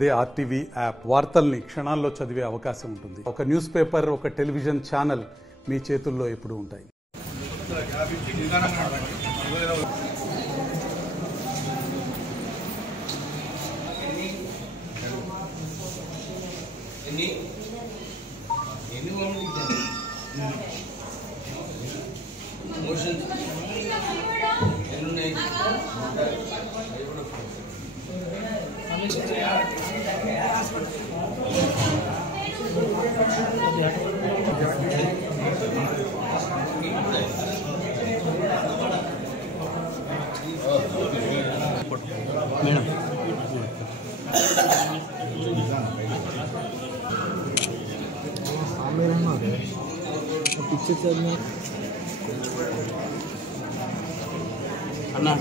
అదే RTV app వార్తల్ని క్షణాల్లో చదివే అవకాశం ఉంటుంది. ఒక న్యూస్ పేపర్, ఒక టెలివిజన్ ఛానల్ మీ చేతుల్లో ఎప్పుడూ ఉంటాయి. पिक्चर में अन्ना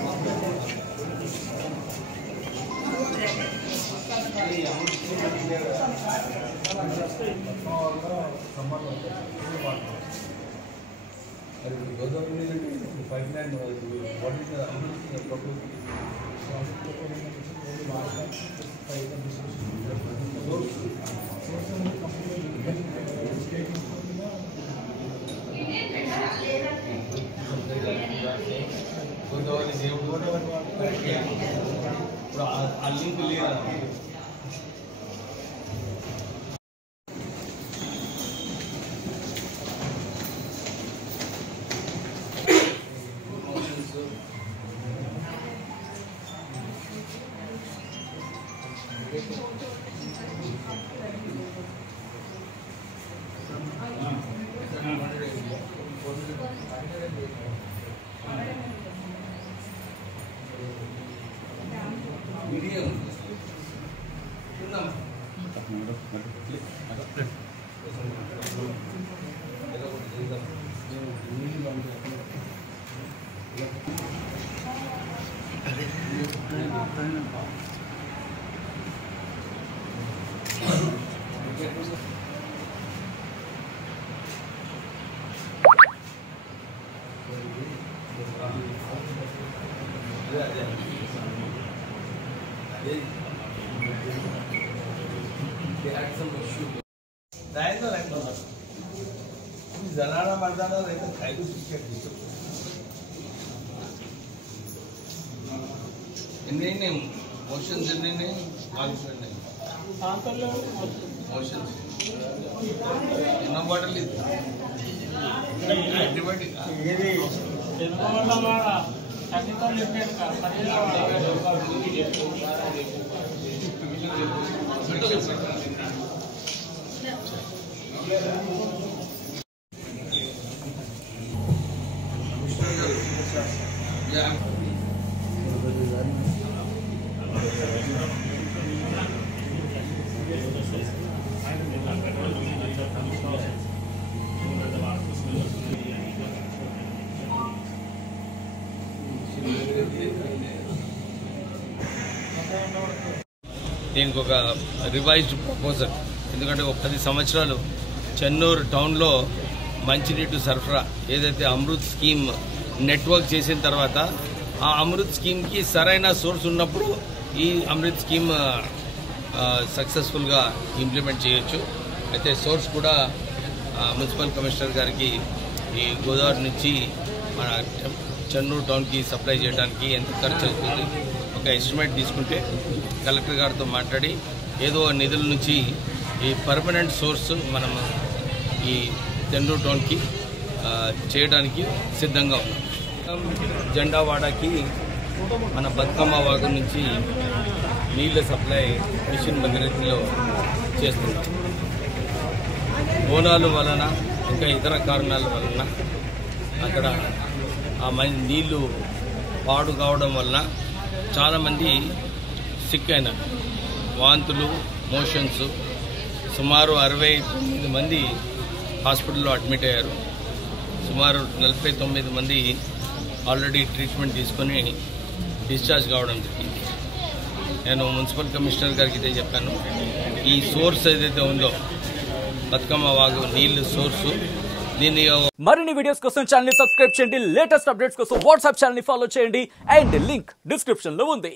जनाना मर्दाना रहता खाई इन्नी मोशंस इन्नी मोशंस एनो बाटल యాంటీబయాటిక్ దీనికి ఒక రివైజ్డ్ ప్రపోజల్. ఎందుకంటే ఒక 10 సంవత్సరాలు చెన్నూరు టౌన్లో మంచినీటి సరఫరా ఏదైతే అమృత్ స్కీమ్ నెట్వర్క్ చేసిన తర్వాత ఆ అమృత్ స్కీమ్కి సరైన సోర్స్ ఉన్నప్పుడు ఈ అమృత్ స్కీమ్ సక్సెస్ఫుల్గా ఇంప్లిమెంట్ చేయొచ్చు. అయితే సోర్స్ కూడా మున్సిపల్ కమిషనర్ గారికి ఈ గోదావరి నుంచి మన చెన్నూరు టౌన్కి సప్లై చేయడానికి ఎంత ఖర్చు అవుతుంది ఒక ఎస్టిమేట్ తీసుకుంటే కలెక్టర్ గారితో మాట్లాడి ఏదో నిధుల నుంచి ఈ పర్మనెంట్ సోర్స్ మనం ఈ చెన్నూరు టౌన్కి చేయడానికి సిద్ధంగా ఉన్నాం. జెండావాడకి మన బతుకమ్మ వాగు నుంచి నీళ్ళ సప్లై మిషన్ భగీరథలో చేస్తున్నాం. బోనాల వలన ఇంకా ఇతర కారణాల వలన అక్కడ ఆ నీళ్లు పాడు కావడం వలన చాలామంది సిక్ అయినారు. వాంతులు, మోషన్స్, సుమారు 69 మంది హాస్పిటల్లో అడ్మిట్ అయ్యారు. సుమారు 49 మంది ఆల్రెడీ ట్రీట్మెంట్ తీసుకొని డిశ్చార్జ్ కావడం జరిగింది. నేను మున్సిపల్ కమిషనర్ గారికి ఇదే చెప్పాను. ఈ సోర్స్ ఏదైతే ఉందో బతుకమ్మ వాగు నీళ్లు సోర్సు దీన్ని మరిన్ని వీడియోస్ కోసం ఛానల్ ని సబ్స్క్రైబ్ చేయండి. లేటెస్ట్ అప్డేట్స్ కోసం వాట్సాప్ ఛానల్ ని ఫాలో చేయండి. అండ్ లింక్ డిస్క్రిప్షన్ లో ఉంది.